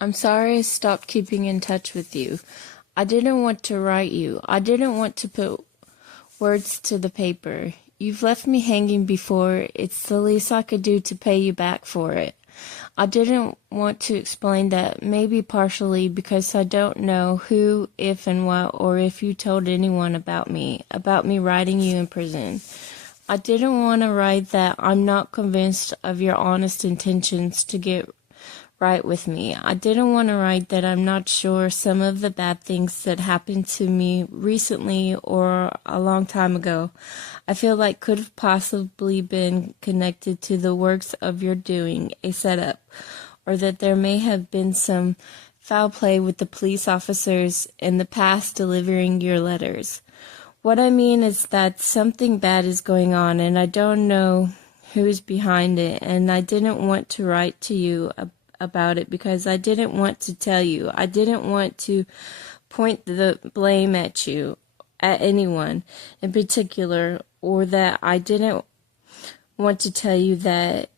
I'm sorry I stopped keeping in touch with you. I didn't want to write you. I didn't want to put words to the paper. You've left me hanging before. It's the least I could do to pay you back for it. I didn't want to explain that, maybe partially because I don't know who, if, and what, or if you told anyone about me writing you in prison. I didn't want to write that I'm not convinced of your honest intentions to get right with me. I didn't want to write that I'm not sure some of the bad things that happened to me recently or a long time ago I feel like could have possibly been connected to the works of your doing, a setup, or that there may have been some foul play with the police officers in the past delivering your letters. What I mean is that something bad is going on and I don't know who's behind it, and I didn't want to write to you about it because I didn't want to tell you. I didn't want to point the blame at you, at anyone in particular, or that I didn't want to tell you that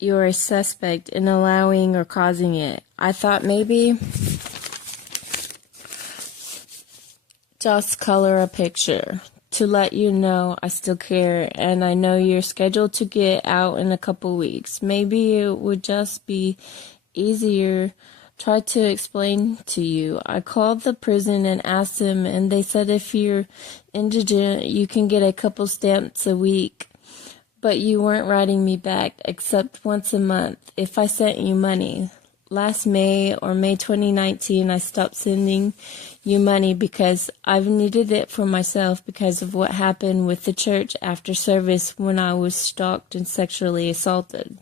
you're a suspect in allowing or causing it. I thought maybe just color a picture to let you know I still care, and I know you're scheduled to get out in a couple weeks. Maybe it would just be easier try to explain to you. I called the prison and asked them, and they said if you're indigent, you can get a couple stamps a week. But you weren't writing me back except once a month if I sent you money. Last May or May 2019, I stopped sending you money because I've needed it for myself because of what happened with the church after service when I was stalked and sexually assaulted.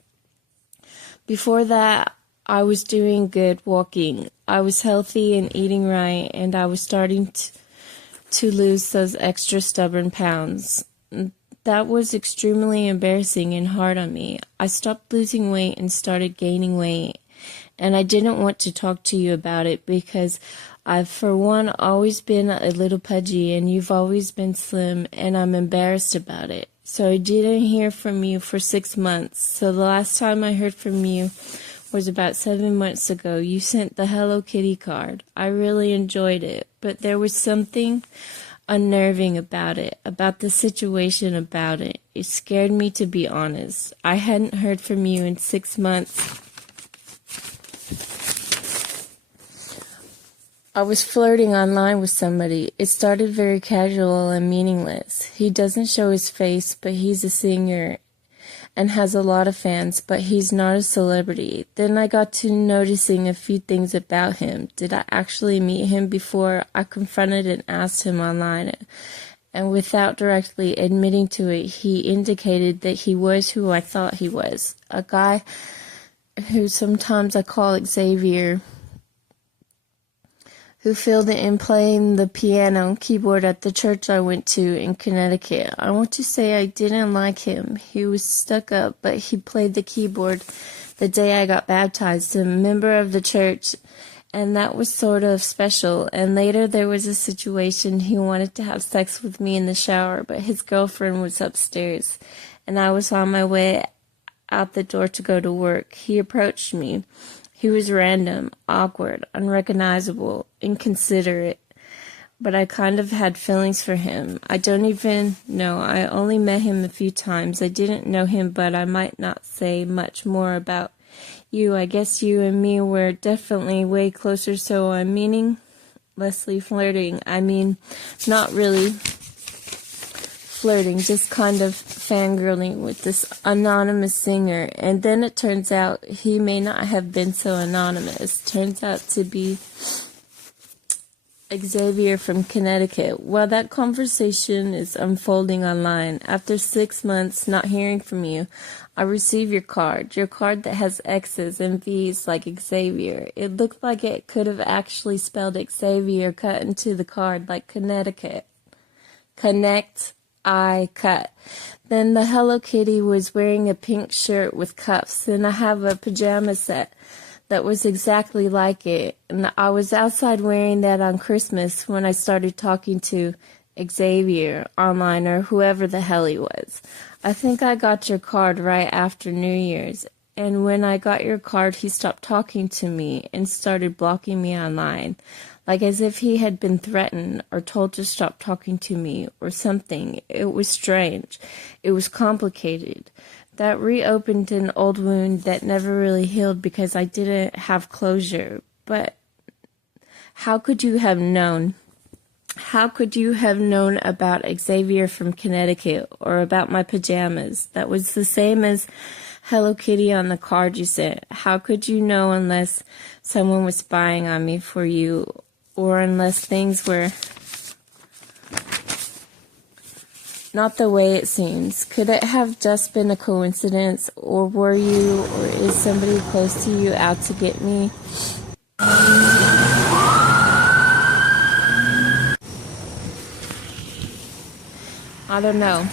Before that, I was doing good walking. I was healthy and eating right, and I was starting to lose those extra stubborn pounds. That was extremely embarrassing and hard on me. I stopped losing weight and started gaining weight, and I didn't want to talk to you about it because I've, for one, always been a little pudgy, and you've always been slim, and I'm embarrassed about it. So I didn't hear from you for 6 months. So the last time I heard from you was about 7 months ago. You sent the Hello Kitty card. I really enjoyed it, but there was something unnerving about it, about the situation about it. It scared me, to be honest. I hadn't heard from you in 6 months. I was flirting online with somebody. It started very casual and meaningless. He doesn't show his face, but he's a singer and has a lot of fans, but he's not a celebrity. Then I got to noticing a few things about him. Did I actually meet him before? I confronted and asked him online, and without directly admitting to it, he indicated that he was who I thought he was, a guy who sometimes I call Xavier, who filled in playing the piano and keyboard at the church I went to in Connecticut. I want to say I didn't like him. He was stuck up, but he played the keyboard the day I got baptized, a member of the church, and that was sort of special. And later there was a situation. He wanted to have sex with me in the shower, but his girlfriend was upstairs, and I was on my way out the door to go to work. He approached me. He was random, awkward, unrecognizable, inconsiderate, but I kind of had feelings for him. I don't even know. I only met him a few times. I didn't know him, but I might not say much more about you. I guess you and me were definitely way closer, so I'm meaninglessly flirting. I mean, not really flirting, just kind of fangirling with this anonymous singer. And then it turns out he may not have been so anonymous. Turns out to be Xavier from Connecticut. While that conversation is unfolding online, after 6 months not hearing from you, I receive your card that has X's and V's like Xavier. It looked like it could have actually spelled Xavier cut into the card like Connecticut. Connect, I cut. Then the Hello Kitty was wearing a pink shirt with cuffs, and I have a pajama set that was exactly like it. And I was outside wearing that on Christmas when I started talking to Xavier online, or whoever the hell he was. I think I got your card right after New Year's, And when I got your card, he stopped talking to me and started blocking me online, like as if he had been threatened or told to stop talking to me or something. It was strange. It was complicated. That reopened an old wound that never really healed because I didn't have closure. But how could you have known? How could you have known about Xavier from Connecticut or about my pajamas? That was the same as Hello Kitty on the card you sent. How could you know unless someone was spying on me for you, or unless things were not the way it seems? Could it have just been a coincidence, or were you or is somebody close to you out to get me? I don't know.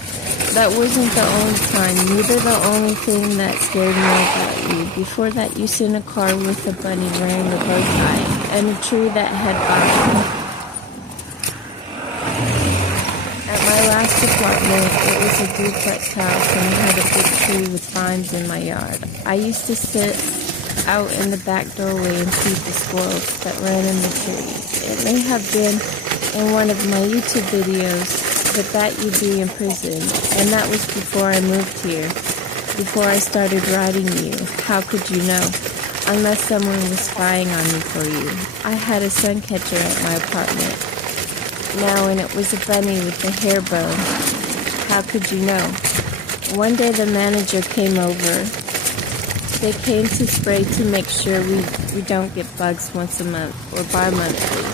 That wasn't the only time, neither the only thing that scared me about you. Before that, you sent a card with a bunny wearing a bow tie and a tree that had vines. At my last apartment, it was a duplex house and it had a big tree with vines in my yard. I used to sit out in the back doorway and feed the squirrels that ran in the tree. It may have been in one of my YouTube videos, but that you'd be in prison, and that was before I moved here, before I started writing you. How could you know? Unless someone was spying on me for you. I had a sun catcher at my apartment now, and it was a bunny with a hair bow. How could you know? One day the manager came over. They came to spray to make sure we don't get bugs once a month or bi-monthly.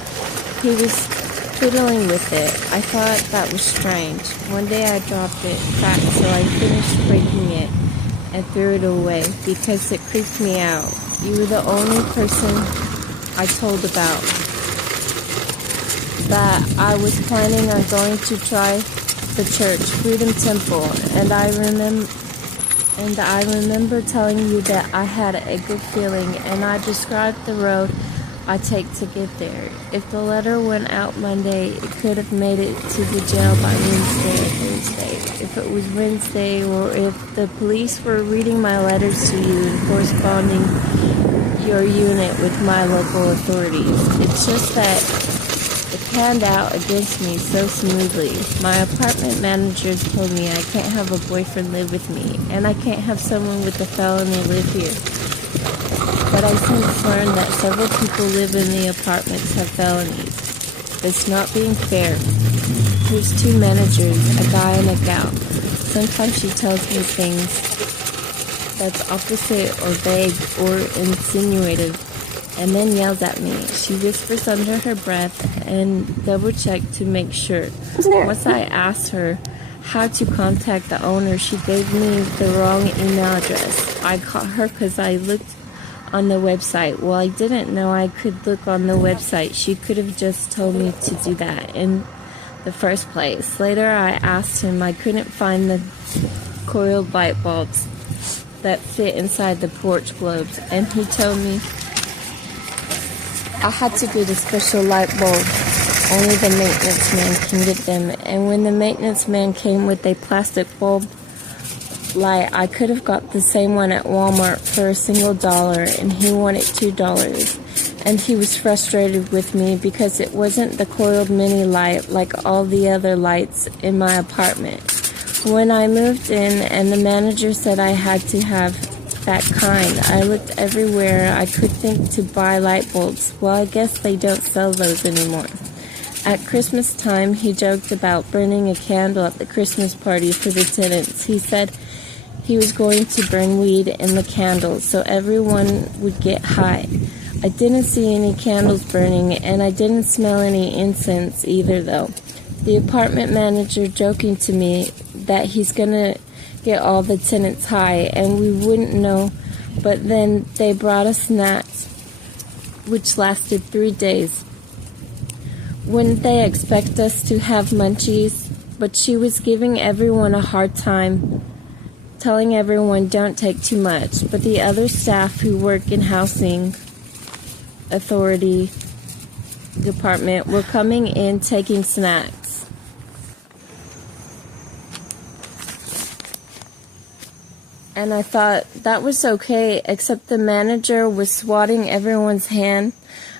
He was fiddling with it. I thought that was strange. One day I dropped it, cracked, so I finished breaking it and threw it away because it creeped me out. You were the only person I told about that I was planning on going to try the church, Freedom Temple, and I remember telling you that I had a good feeling, and I described the road I take to get there. If the letter went out Monday, it could have made it to the jail by Wednesday or Thursday. If it was Wednesday, or if the police were reading my letters to you and corresponding your unit with my local authorities. It's just that it panned out against me so smoothly. My apartment manager told me I can't have a boyfriend live with me, and I can't have someone with a felony live here. But I since learned that several people live in the apartments have felonies. It's not being fair. There's two managers, a guy and a gal. Sometimes she tells me things that's opposite or vague or insinuative, and then yells at me. She whispers under her breath and double-checks to make sure. Once I asked her how to contact the owner, she gave me the wrong email address. I caught her because I looked on the website. Well, I didn't know I could look on the website. She could have just told me to do that in the first place. Later, I asked him. I couldn't find the coiled light bulbs that fit inside the porch globes, and he told me I had to get a special light bulb. Only the maintenance man can get them. And when the maintenance man came with a plastic bulb light, I could have got the same one at Walmart for $1, and he wanted $2. And he was frustrated with me because it wasn't the coiled mini light like all the other lights in my apartment. When I moved in and the manager said I had to have that kind, I looked everywhere I could think to buy light bulbs. Well, I guess they don't sell those anymore. At Christmas time, he joked about burning a candle at the Christmas party for the tenants. He said he was going to burn weed in the candles so everyone would get high. I didn't see any candles burning, and I didn't smell any incense either, though. The apartment manager joking to me that he's gonna get all the tenants high, and we wouldn't know. But then they brought us snacks, which lasted 3 days. Wouldn't they expect us to have munchies? But she was giving everyone a hard time, telling everyone don't take too much. But the other staff who work in housing authority department were coming in taking snacks. And I thought that was okay, except the manager was swatting everyone's hand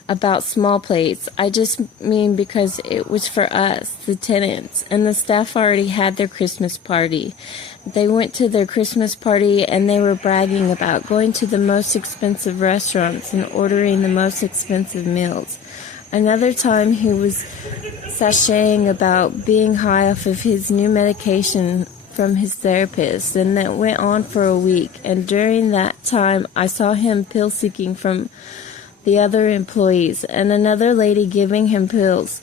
about small plates. I just mean because it was for us, the tenants, and the staff already had their Christmas party. They went to their Christmas party and they were bragging about going to the most expensive restaurants and ordering the most expensive meals. Another time he was sashaying about being high off of his new medication from his therapist, and that went on for a week. And during that time, I saw him pill seeking from the other employees and another lady giving him pills.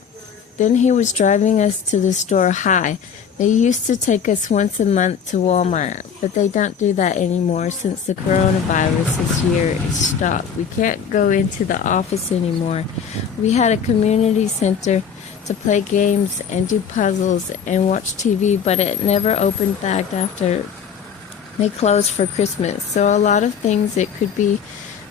Then he was driving us to the store high. They used to take us once a month to Walmart, but they don't do that anymore since the coronavirus this year is stopped. We can't go into the office anymore. We had a community center to play games and do puzzles and watch TV, but it never opened back after they closed for Christmas. So a lot of things, it could be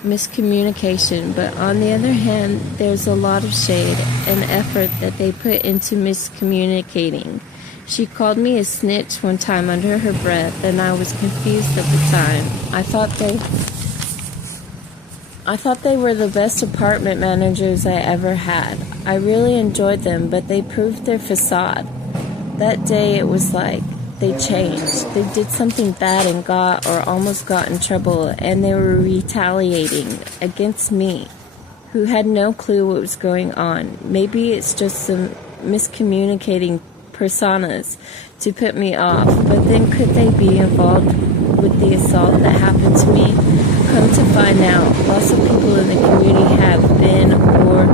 miscommunication, but on the other hand, there's a lot of shade and effort that they put into miscommunicating. She called me a snitch one time under her breath, and I was confused at the time. I thought they were the best apartment managers I ever had. I really enjoyed them, but they proved their facade. That day it was like they changed. They did something bad and got or almost got in trouble, and they were retaliating against me, who had no clue what was going on. Maybe it's just some miscommunicating personas to put me off, but then could they be involved with the assault that happened to me? Come to find out, lots of people in the community have been or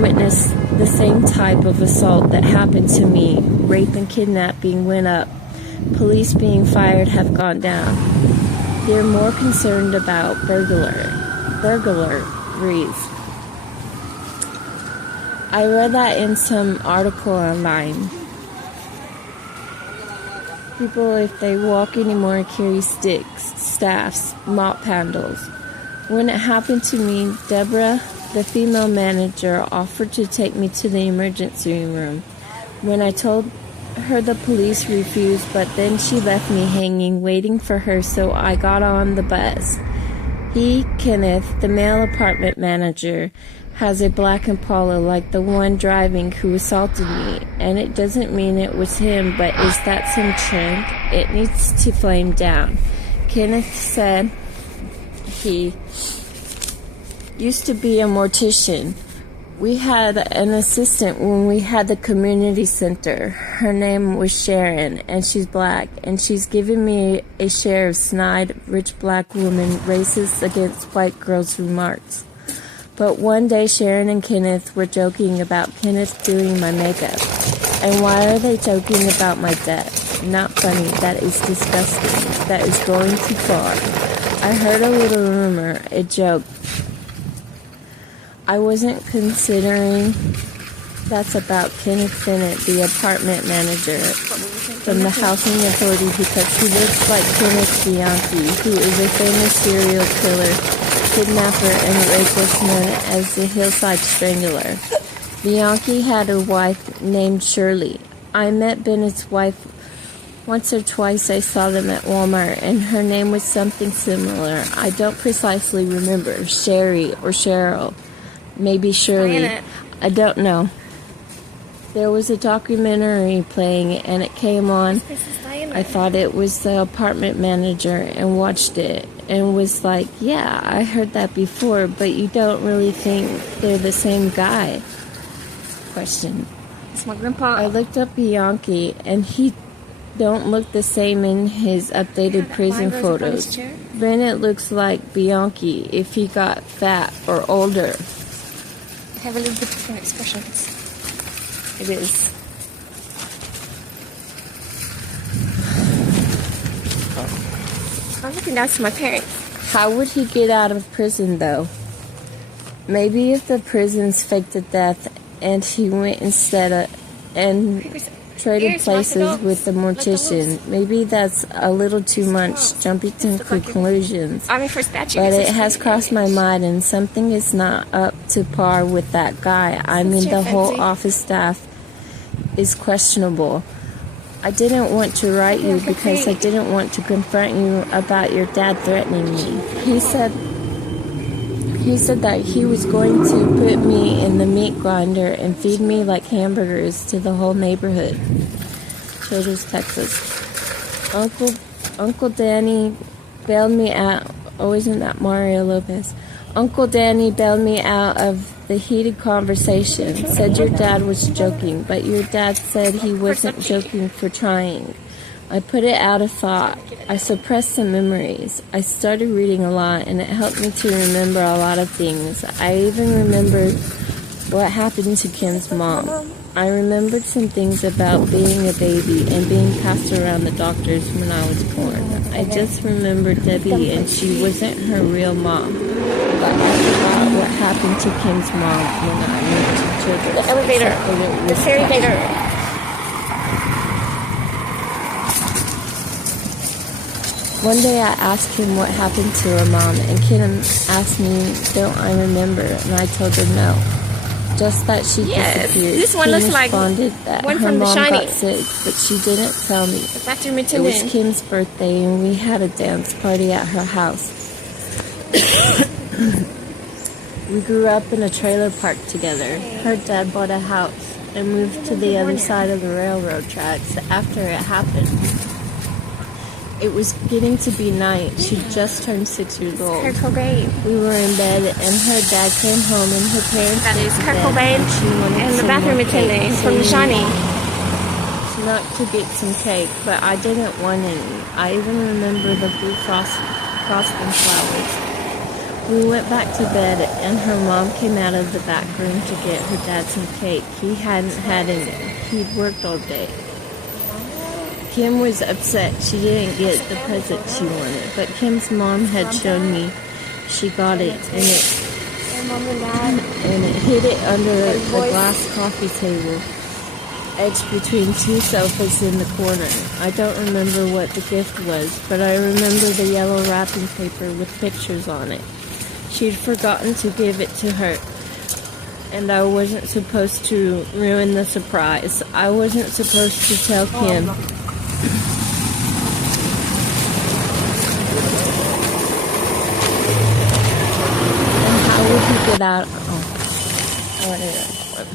witnessed the same type of assault that happened to me. Rape and kidnapping went up. Police being fired have gone down. They're more concerned about burglaries. I read that in some article online. People, if they walk anymore, carry sticks, staffs, mop handles. When it happened to me, Deborah, the female manager, offered to take me to the emergency room. When I told her, the police refused, but then she left me hanging, waiting for her, so I got on the bus. He, Kenneth, the male apartment manager, has a black Impala like the one driving who assaulted me, and it doesn't mean it was him, but is that some trend? It needs to flame down. Kenneth said he used to be a mortician. We had an assistant when we had the community center. Her name was Sharon, and she's black, and she's given me a share of snide, rich black woman racist against white girls remarks. But one day Sharon and Kenneth were joking about Kenneth doing my makeup. And why are they joking about my death? Not funny. That is disgusting. That is going too far. I heard a little rumor, a joke. I wasn't considering that's about Kenneth Bennett, the apartment manager from the housing authority, because he looks like Kenneth Bianchi, who is a famous serial killer, kidnapper, and rapist known as the Hillside Strangler. Bianchi had a wife named Shirley. I met Bennett's wife once or twice. I saw them at Walmart, and her name was something similar. I don't precisely remember. Sherry or Cheryl. Maybe Shirley. I don't know. There was a documentary playing, and it came on. I thought it was the apartment manager and watched it and was like, yeah, I heard that before, but you don't really think they're the same guy? Question. It's my grandpa. I looked up Bianchi, and he don't look the same in his updated prison photos. Bennett looks like Bianchi if he got fat or older. I have a little bit different expressions. It is. I'm looking down to my parents. How would he get out of prison, though? Maybe if the prisons faked a death and he went instead and traded places with the mortician. Maybe that's a little too much, jumping to conclusions. But it has crossed my mind, and something is not up to par with that guy. I mean, the whole office staff is questionable. I didn't want to write you because I didn't want to confront you about your dad threatening me. He said that he was going to put me in the meat grinder and feed me like hamburgers to the whole neighborhood. Childers, Texas. Uncle Danny bailed me out. Oh, isn't that Mario Lopez? Uncle Danny bailed me out of the heated conversation. Said your dad was joking, but your dad said he wasn't joking for trying. I put it out of thought. I suppressed some memories. I started reading a lot, and it helped me to remember a lot of things. I even remembered what happened to Kim's mom. I remembered some things about being a baby and being passed around the doctors when I was born. I just remembered Debbie, and she wasn't her real mom. But I forgot what happened to Kim's mom when I moved to children. The elevator. The elevator. One day I asked Kim what happened to her mom, and Kim asked me, don't I remember? And I told her no. Just that she disappeared. This one Kim looks like responded that one her from The mom Shining. got sick, but she didn't tell me. The bathroom It was attendant. Kim's birthday, and we had a dance party at her house. We grew up in a trailer park together. Her dad bought a house and moved to the other side of the railroad tracks after it happened. It was getting to be night. She just turned 6 years old. Kurt Cobain. We were in bed, and her dad came home, and her parents That is went to Kurt bed, Cobain and she wanted and the some bathroom more cake. attendant So from The we Shining. snuck to get some cake, but I didn't want any. I even remember the blue frosting flowers. We went back to bed, and her mom came out of the back room to get her dad some cake. He hadn't had any. He'd worked all day. Kim was upset she didn't get the present she wanted, but Kim's mom had shown me she got it, and it hid it under the glass coffee table, edged between two sofas in the corner. I don't remember what the gift was, but I remember the yellow wrapping paper with pictures on it. She'd forgotten to give it to her, and I wasn't supposed to ruin the surprise. I wasn't supposed to tell Kim. And how would he get out? Oh, I want to hear that one.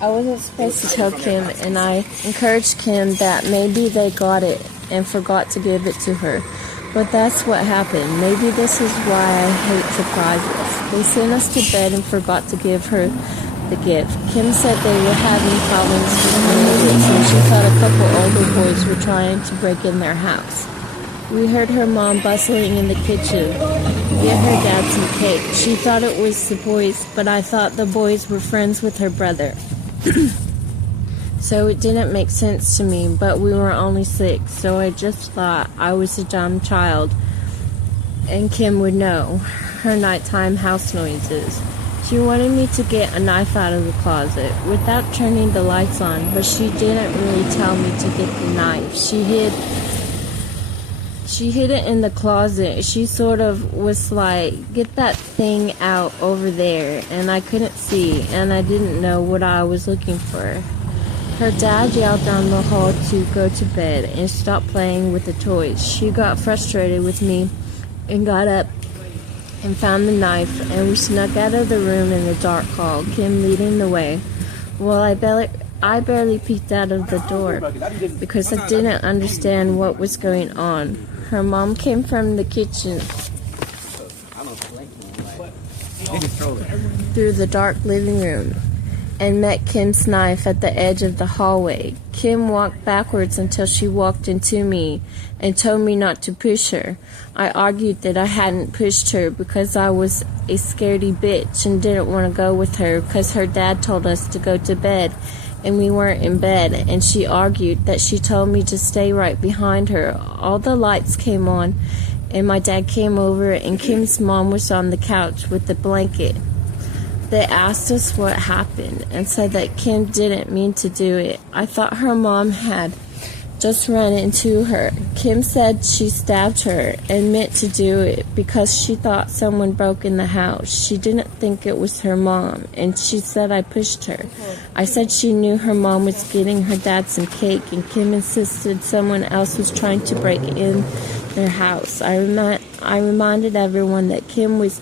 I wasn't supposed to tell Kim, and I encouraged Kim that maybe they got it and forgot to give it to her. But that's what happened. Maybe this is why I hate surprises. They sent us to bed and forgot to give her the gift. Kim said they were having problems with her neighbors, and she thought a couple older boys were trying to break in their house. We heard her mom bustling in the kitchen, get her dad some cake. She thought it was the boys, but I thought the boys were friends with her brother. So it didn't make sense to me, but we were only 6, so I just thought I was a dumb child, and Kim would know her nighttime house noises. She wanted me to get a knife out of the closet without turning the lights on, but she didn't really tell me to get the knife. She hid it in the closet. She sort of was like, get that thing out over there, and I couldn't see, and I didn't know what I was looking for. Her dad yelled down the hall to go to bed and stop playing with the toys. She got frustrated with me and got up and found the knife, and we snuck out of the room in the dark hall, Kim leading the way. Well, I barely peeked out of the door because I didn't understand what was going on. Her mom came from the kitchen through the dark living room and met Kim's knife at the edge of the hallway. Kim walked backwards until she walked into me and told me not to push her. I argued that I hadn't pushed her because I was a scaredy bitch and didn't want to go with her because her dad told us to go to bed and we weren't in bed, and she argued that she told me to stay right behind her. All the lights came on and my dad came over, and Kim's mom was on the couch with the blanket. They asked us what happened and said that Kim didn't mean to do it. I thought her mom had just ran into her. Kim said she stabbed her and meant to do it because she thought someone broke in the house. She didn't think it was her mom, and she said I pushed her. I said she knew her mom was getting her dad some cake, and Kim insisted someone else was trying to break in their house. I reminded everyone that Kim was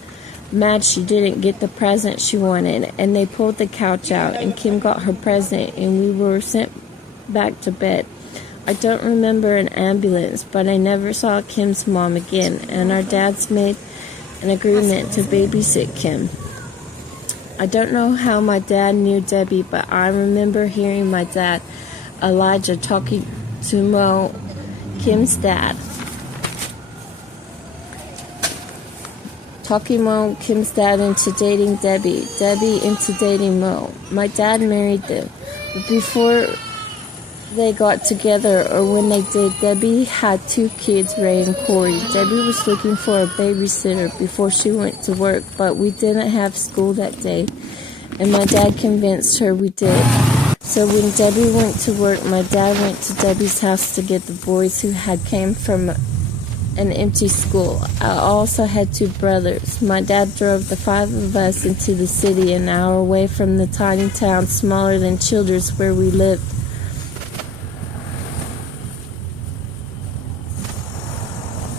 mad she didn't get the present she wanted, and they pulled the couch out, and Kim got her present, and we were sent back to bed. I don't remember an ambulance, but I never saw Kim's mom again, and our dads made an agreement to babysit Kim. I don't know how my dad knew Debbie, but I remember hearing my dad, Elijah, talking to Mo, Kim's dad. Talking Mo, Kim's dad, into dating Debbie, Debbie into dating Mo. My dad married them, but before they got together, or when they did, Debbie had 2 kids, Ray and Corey. Debbie was looking for a babysitter before she went to work, but we didn't have school that day, and my dad convinced her we did. So when Debbie went to work, my dad went to Debbie's house to get the boys who had came from an empty school. I also had 2 brothers. My dad drove the 5 of us into the city, an hour away from the tiny town smaller than Childers where we lived.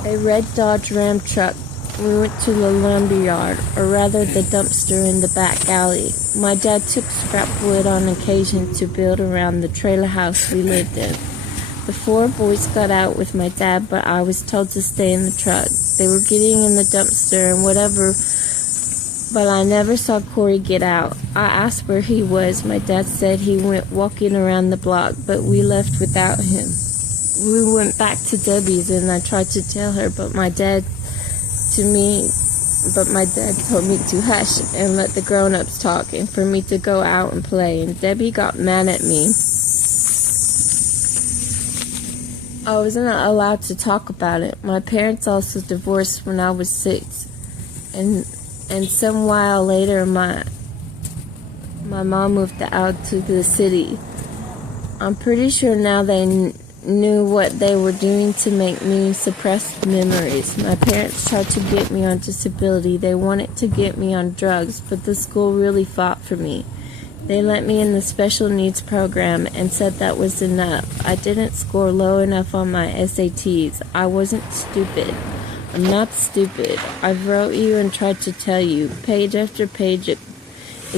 A red Dodge Ram truck. We went to the lumberyard, or rather the dumpster in the back alley. My dad took scrap wood on occasion to build around the trailer house we lived in. The 4 boys got out with my dad, but I was told to stay in the truck. They were getting in the dumpster and whatever, but I never saw Corey get out. I asked where he was. My dad said he went walking around the block, but we left without him. We went back to Debbie's, and I tried to tell her, but my dad told me to hush and let the grown-ups talk, and for me to go out and play, and Debbie got mad at me. I wasn't allowed to talk about it. My parents also divorced when I was 6, and some while later my mom moved out to the city. I'm pretty sure now they knew what they were doing to make me suppress the memories. My parents tried to get me on disability. They wanted to get me on drugs, but the school really fought for me. They let me in the special needs program and said that was enough. I didn't score low enough on my SATs. I wasn't stupid. I'm not stupid. I've wrote you and tried to tell you, page after page, it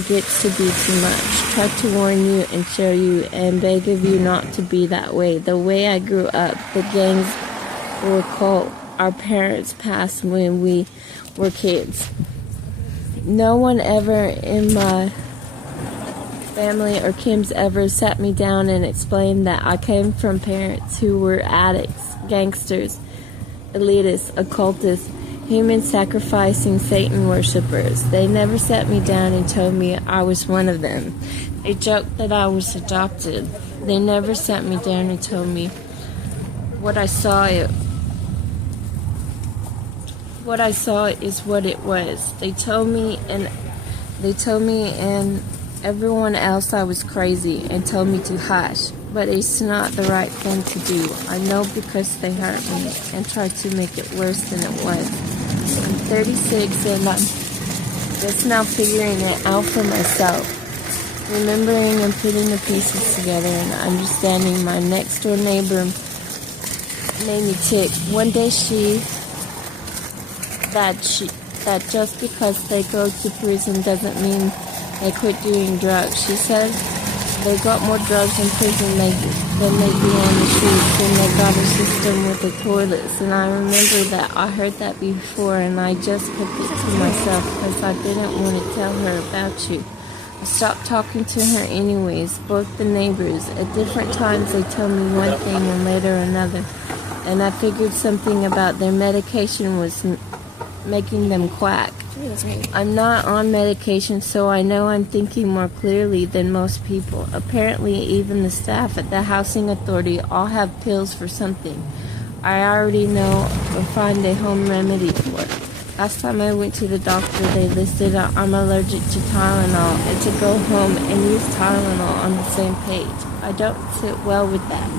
gets to be too much. Tried to warn you and show you and beg of you not to be that way. The way I grew up, the gangs were cult. Our parents passed when we were kids. No one ever in my family or Kim's ever sat me down and explained that I came from parents who were addicts, gangsters, elitists, occultists, human sacrificing Satan worshippers. They never sat me down and told me I was one of them. They joked that I was adopted. They never sat me down and told me what I saw is what it was. They told me and everyone else I was crazy and told me to hush. But it's not the right thing to do. I know because they hurt me and tried to make it worse than it was. I'm 36 and I'm just now figuring it out for myself. Remembering and putting the pieces together and understanding my next door neighbor made me tick. One day that just because they go to prison doesn't mean they quit doing drugs. She said they got more drugs in prison than they do on the streets, and they got a system with the toilets. And I remember that I heard that before, and I just kept it to myself because I didn't want to tell her about you. I stopped talking to her anyways, both the neighbors. At different times they told me one thing and later another. And I figured something about their medication was making them quack. I'm not on medication, so I know I'm thinking more clearly than most people. Apparently, even the staff at the housing authority all have pills for something. I already know or find a home remedy for it. Last time I went to the doctor, they listed I'm allergic to Tylenol and to go home and use Tylenol on the same page. I don't sit well with that.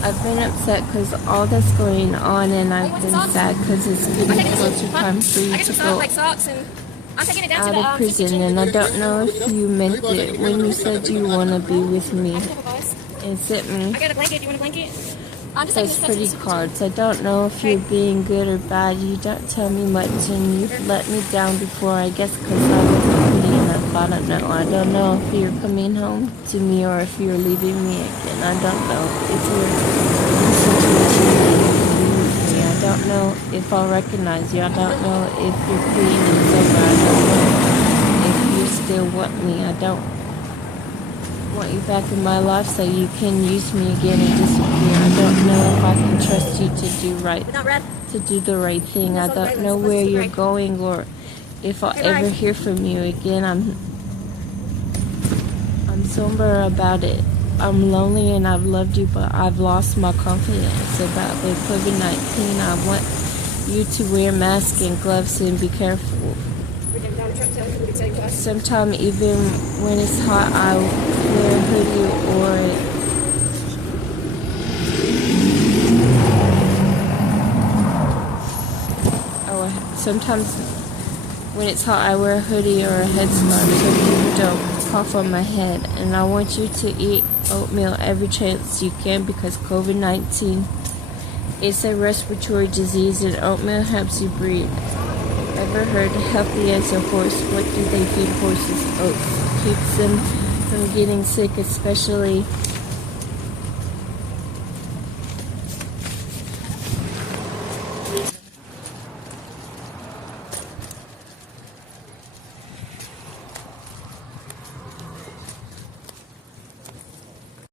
I've been upset because all that's going on, and I've been sad because it's getting closer time for you to go out of prison, and I don't know if you meant it when you said you want to be with me. Is it me? I got a blanket. Do you want a blanket? Those pretty cards. I don't know if you're being good or bad. You don't tell me much, and you've let me down before, I guess, because I wasn't pretty enough. I don't know. I don't know if you're coming home to me or if you're leaving me again. I don't know if you're me. I don't know if I'll recognize you. I don't know if you're clean and sober. I don't know if you still want me. I don't want you back in my life so you can use me again and disappear. I don't know if I can trust you to do the right thing. I don't know where you're going or if I'll ever hear from you again. I'm somber about it. I'm lonely and I've loved you, but I've lost my confidence about the COVID-19. I want you to wear masks and gloves and be careful. Sometimes even when it's hot, I wear a hoodie or sometimes when it's hot, I wear a hoodie or a headscarf so people don't cough on my head. And I want you to eat oatmeal every chance you can because COVID-19 is a respiratory disease and oatmeal helps you breathe. Ever heard healthy as a horse? What do they feed horses? Oats. Keeps them from getting sick, especially